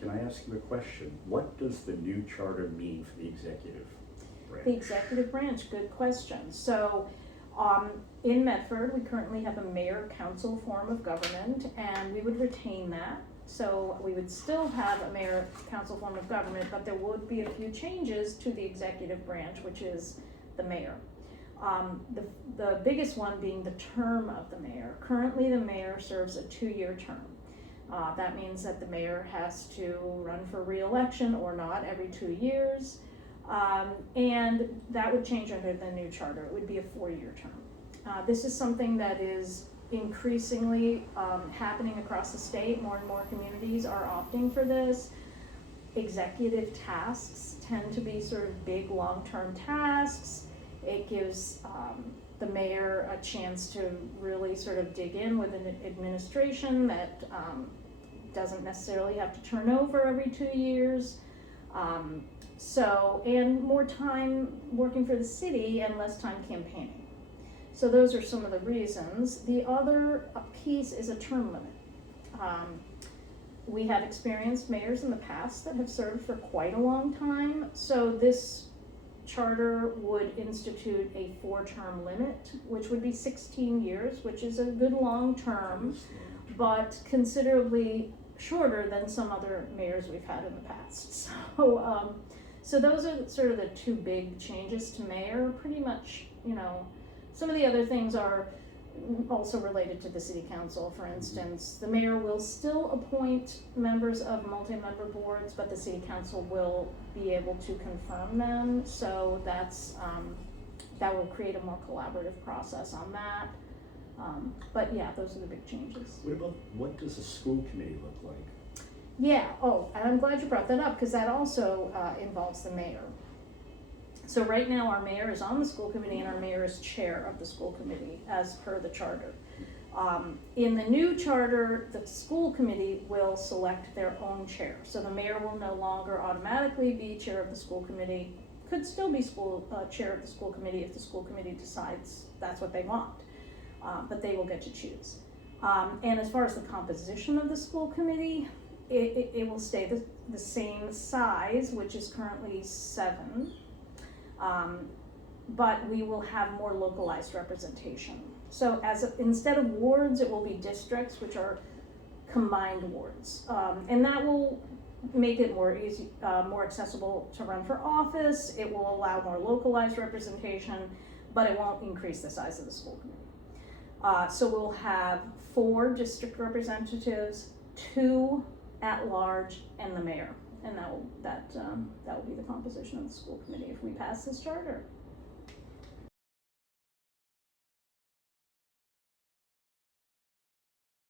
Can I ask you a question? What does the new charter mean for the executive branch? The executive branch, good question. So, in Medford, we currently have a mayor-council form of government, and we would retain that. So we would still have a mayor-council form of government, but there would be a few changes to the executive branch, which is the mayor. The biggest one being the term of the mayor. Currently, the mayor serves a 2-year term. That means that the mayor has to run for re-election or not every 2 years. And that would change under the new charter. It would be a 4-year term. This is something that is increasingly happening across the state. More and more communities are opting for this. Executive tasks tend to be sort of big, long-term tasks. It gives the mayor a chance to really sort of dig in with an administration that doesn't necessarily have to turn over every 2 years. And more time working for the city and less time campaigning. So those are some of the reasons. The other piece is a term limit. We have experienced mayors in the past that have served for quite a long time. So this charter would institute a 4-term limit, which would be 16 years, which is a good long term, but considerably shorter than some other mayors we've had in the past. So those are sort of the 2 big changes to mayor. Pretty much, some of the other things are also related to the city council. For instance, the mayor will still appoint members of multi-member boards, but the city council will be able to confirm them. So that will create a more collaborative process on that. But yeah, those are the big changes. What does a school committee look like? Yeah, and I'm glad you brought that up, because that also involves the mayor. So right now, our mayor is on the school committee, and our mayor is chair of the school committee, as per the charter. In the new charter, the school committee will select their own chair. So the mayor will no longer automatically be chair of the school committee, could still be chair of the school committee if the school committee decides that's what they want, but they will get to choose. And as far as the composition of the school committee, it will stay the same size, which is currently 7, but we will have more localized representation. So instead of wards, it will be districts, which are combined wards, and that will make it more easy, more accessible to run for office. It will allow more localized representation, but it won't increase the size of the school committee. So we'll have 4 district representatives, 2 at large, and the mayor, and that will be the composition of the school committee if we pass this charter.